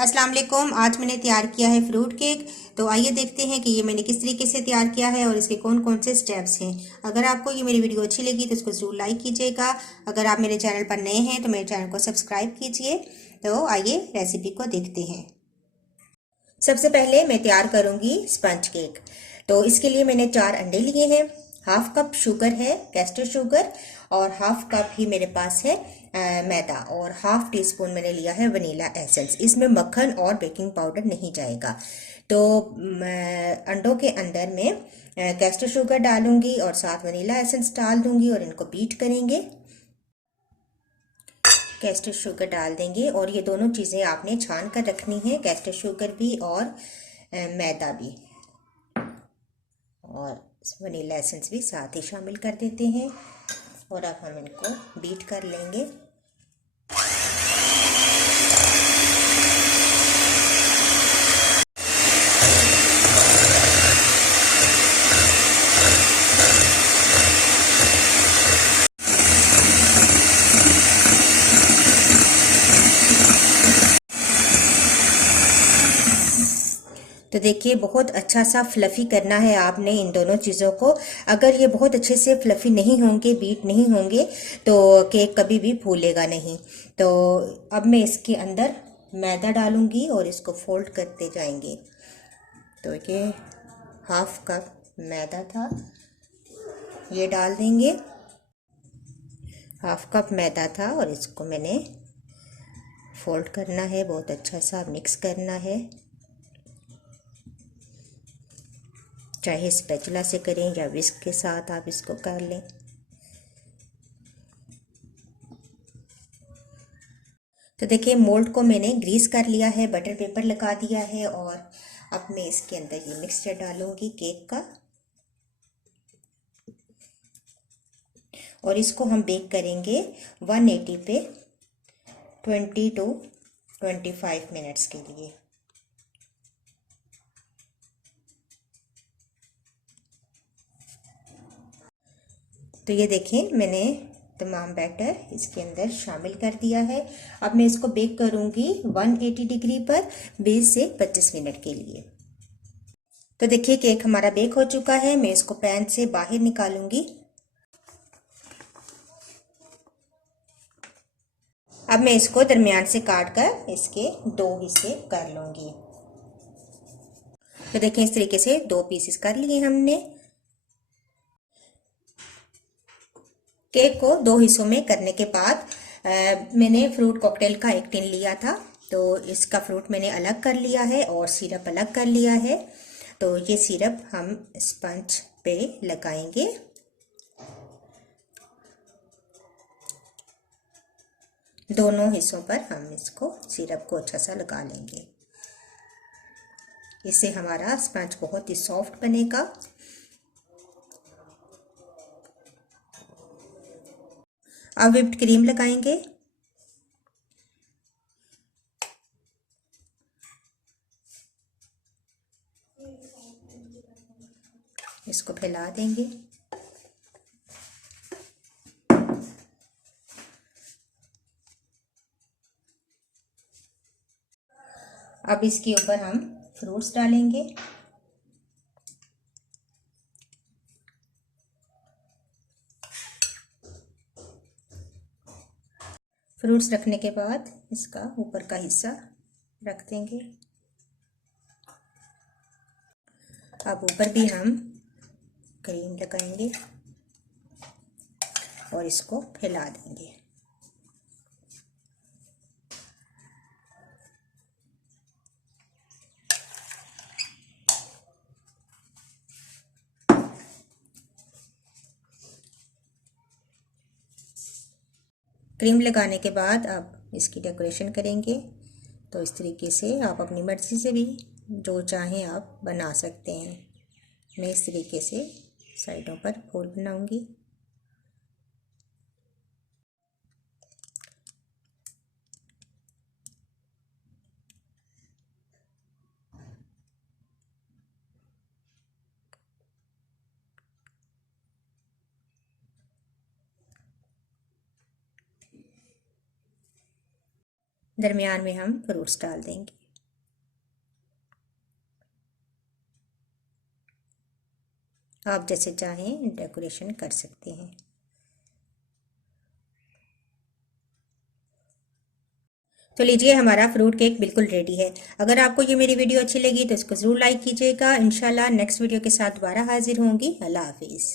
अस्सलाम वालेकुम। आज मैंने तैयार किया है फ्रूट केक। तो आइए देखते हैं कि ये मैंने किस तरीके से तैयार किया है और इसके कौन कौन से स्टेप्स हैं। अगर आपको ये मेरी वीडियो अच्छी लगी तो इसको ज़रूर लाइक कीजिएगा। अगर आप मेरे चैनल पर नए हैं तो मेरे चैनल को सब्सक्राइब कीजिए। तो आइए रेसिपी को देखते हैं। सबसे पहले मैं तैयार करूंगी स्पंज केक। तो इसके लिए मैंने 4 अंडे लिए हैं, हाफ कप शुगर है, कैस्टर शुगर, और हाफ कप ही मेरे पास है मैदा, और हाफ टी स्पून मैंने लिया है वनीला एसेंस। इसमें मक्खन और बेकिंग पाउडर नहीं जाएगा। तो अंडों के अंदर मैं कैस्टर शुगर डालूंगी और साथ वनीला एसेंस डाल दूंगी और इनको बीट करेंगे। कैस्टर शुगर डाल देंगे और ये दोनों चीज़ें आपने छान कर रखनी है, कैस्टर शुगर भी और मैदा भी, और वनीला एसेंस भी साथ ही शामिल कर देते हैं। और अब हम इनको बीट कर लेंगे। तो देखिए, बहुत अच्छा सा फ्लफ़ी करना है आपने इन दोनों चीज़ों को। अगर ये बहुत अच्छे से फ्लफ़ी नहीं होंगे, बीट नहीं होंगे, तो केक कभी भी फूलेगा नहीं। तो अब मैं इसके अंदर मैदा डालूंगी और इसको फोल्ड करते जाएंगे। तो ये हाफ कप मैदा था, ये डाल देंगे। हाफ कप मैदा था और इसको मैंने फोल्ड करना है, बहुत अच्छा सा मिक्स करना है। चाहे स्पैचुला से करें या विस्क के साथ आप इसको कर लें। तो देखिए, मोल्ड को मैंने ग्रीस कर लिया है, बटर पेपर लगा दिया है, और अब मैं इसके अंदर ये मिक्सचर डालूंगी केक का, और इसको हम बेक करेंगे 180 पे 20 to 25 मिनट्स के लिए। तो ये देखें, मैंने तमाम बैटर इसके अंदर शामिल कर दिया है। अब मैं इसको बेक करूंगी 180 डिग्री पर 20 से 25 मिनट के लिए। तो देखिए, केक हमारा बेक हो चुका है। मैं इसको पैन से बाहर निकालूंगी। अब मैं इसको दरमियान से काट कर इसके 2 हिस्से कर लूंगी। तो देखिए, इस तरीके से 2 पीसेस कर लिए हमने। केक को 2 हिस्सों में करने के बाद मैंने फ्रूट कॉकटेल का एक टिन लिया था, तो इसका फ्रूट मैंने अलग कर लिया है और सिरप अलग कर लिया है। तो ये सिरप हम स्पंज पे लगाएंगे। दोनों हिस्सों पर हम इसको सिरप को अच्छा सा लगा लेंगे। इससे हमारा स्पंज बहुत ही सॉफ्ट बनेगा। अब व्हिप्ड क्रीम लगाएंगे। इसको फैला देंगे। अब इसके ऊपर हम फ्रूट्स डालेंगे। फ्रूट्स रखने के बाद इसका ऊपर का हिस्सा रख देंगे। अब ऊपर भी हम क्रीम लगाएंगे और इसको फैला देंगे। क्रीम लगाने के बाद अब इसकी डेकोरेशन करेंगे। तो इस तरीके से आप अपनी मर्ज़ी से भी जो चाहें आप बना सकते हैं। मैं इस तरीके से साइडों पर फूल बनाऊंगी। दरमियान में हम फ्रूट्स डाल देंगे। आप जैसे चाहें डेकोरेशन कर सकते हैं। तो लीजिए, हमारा फ्रूट केक बिल्कुल रेडी है। अगर आपको ये मेरी वीडियो अच्छी लगी तो इसको ज़रूर लाइक कीजिएगा। इंशाल्लाह नेक्स्ट वीडियो के साथ दोबारा हाजिर होंगी। अल्लाह हाफिज़।